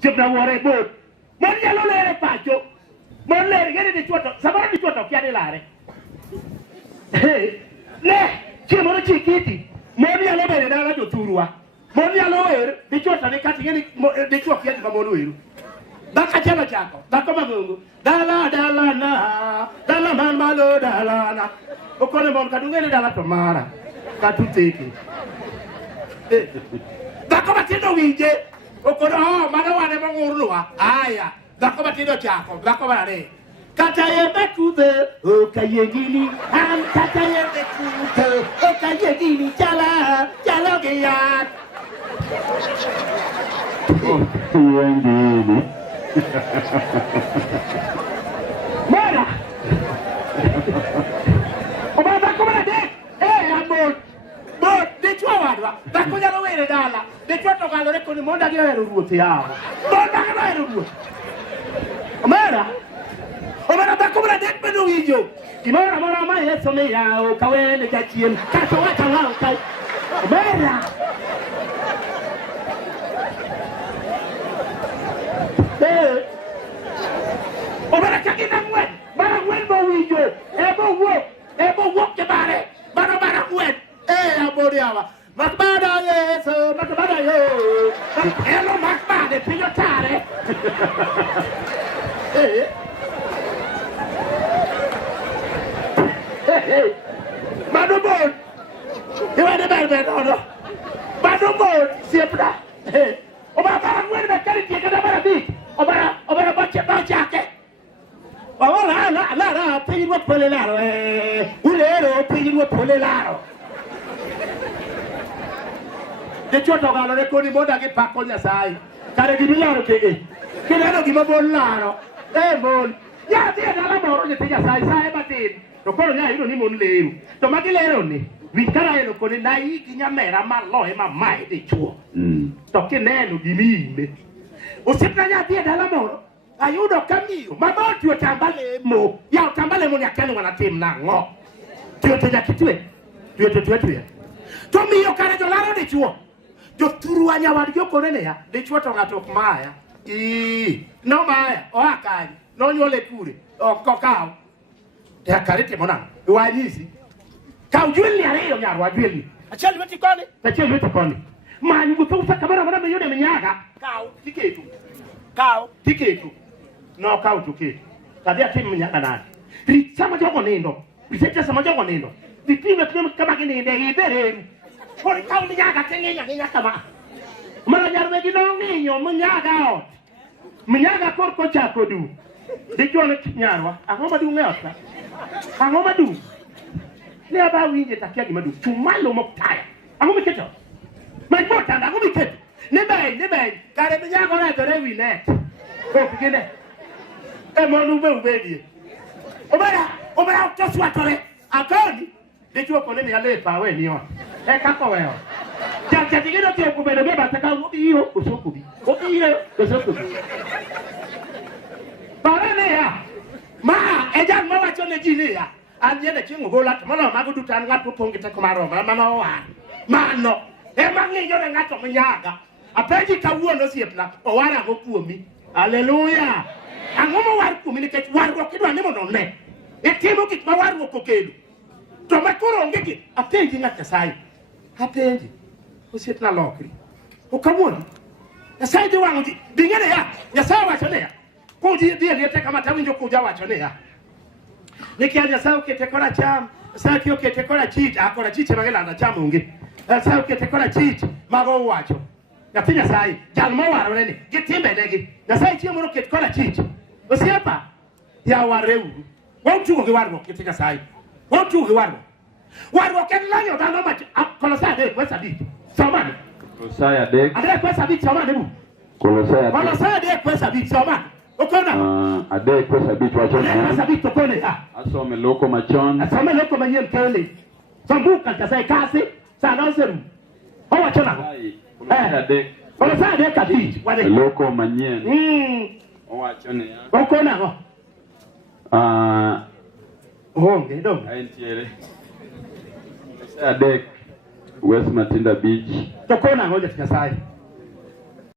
Jibna wore bot. Mon yalo lere pacho. Mon lere gene di chuoto. Sabara di chuoto chiade lare. Le, chimoro chikiti. Mon yalo bere dala jo turua. Mon yalo wer di chuoto ne kati gene di chuoto chiade ba monu weru. Baka chalo chako. Baka magungu. Dala na. Dala man malo dala na. Okone mon kadungene dala tomara. Katuteki. Baka batino winje. Okoro mana wane mangurluwa. Aya. Baka batino chako. Baka bare. Katayembe kude. Okayegini. Am katayembe kude. Okayegini. Chala geyak. Okayegini. Mara. Oba baka bare. Amor. De chua wadwa. Baka jalo were dala. De chua to galore koni monda gyo eru ruote ya. Monda gyo eru ruote. Mara. Omara baka bare det bedu wijo. Imara mara ma yeso me ya o kawe ne gachien. Kato wa tawa kai. Mara. Omara kakina mwen. Bara mwen bo wijo. Ebo wo ke bare. Bara mwen. Aboriawa. Makbada yeso, makbada yo. Hello makbada pilotare. Madumon. You are the best no. Madumon siempre. Oba para muerte que tiene que dar bi. Oba bache. La, pedido por el aro. Ulero pedido por el aro. De chuoto galore koni moda che pacco gli assai. Care di milano che lero di mollaro. Mon. Ya ti dalla moro che ti assai sai batin. No quello ya io non mon lero. To ma che lero ni. Vincara ero con nai di nyamera ma lo e ma mai di chuo. To che neno di mille. O se taglia ti dalla moro. Aiuto cammino. Ma mo ti tambale mo. Ya tambale mo ni akani wana tim na ngo. Ti te ya kitwe. Tu. To mi yo kare dolaro di chuo. Jo turu anya wadgi okonene ya de chuoto ngato maya no maya o akani no nyole kure o kokao ya karete mona wanyisi ka ujuli ariyo nyaro wajuli achali weti koni manyi gutufa kabara mona me yode menyaga kao tiketu no kao tuketu kadia timu menyaga nani sama jogo nindo bisete sama jogo nindo dipime kama kini ndege Por kau menyaga tengenya kama. Mana jarwe gino nginyo menyaga ot. Menyaga korko chako du. Dichone nyarwa. Angoma du ngeota. Angoma du. Ne aba winje takia gima du. Chumalo moktaya. Angoma keto. Mai bota na ngoma keto. Ne bai. Kare menyaga na dore wine. Ko kigene. Monu be ubedi. Obara to swatore. Akoni. Dichwo konene ya lepa we niwa. Kako weo. Ja tigino ti okubele beba taka ubiyo osokubi. Barane ya. Ma eja mwa chone jini ya. Anye de chingu gola mono magudu tan ngatu pongite komaro mano wa. Mano. E mangi yo ngato menyaga. Apeji kawuo no siepna. O wara go kuomi. Hallelujah. Angomo war kuomi ni ke war go kidwa ni mono ne. E timo kit ma war go kokelu. To makoro ngeki apeji ngata sai. Apendi. Osiet na lokri. O kamoni. Ya sai de wangu di ngene ya. Ya sai wa chone ya. Ko di te kama tawinjo kuja wa chone ya. Nikianja sai ke te kora cham, sai ke te kora chit, akora chit magela na cham ungi. Sai ke te kora chit, mago wacho. Ya pinya sai, jalmo waro nene. Gitimbe negi. Ya sai chiemo no ke te kora chit. Osiepa. Ya wareu. Wa chugo ke wargo ke te sai. Wa chugo ke wargo. Wargo ke lanyo dano ma Kolosai de kwesa bi. Somani. Kolosai de. Ade kwesa bi somani mu. Kolosai de kwesa bi somani. Okona. Ade kwesa bi twachona. Kwesa bi tokone ha. Asome loko machon. Asome loko manyen kele. Sambuka kasai kasi sana seru. Hawa chona. Kolosai de kati. Wale loko manyen. Owa chone ya. Okona ho. Ngedo. Aentiere. Adek West Matinda Beach. Tokona ngoja tukasai.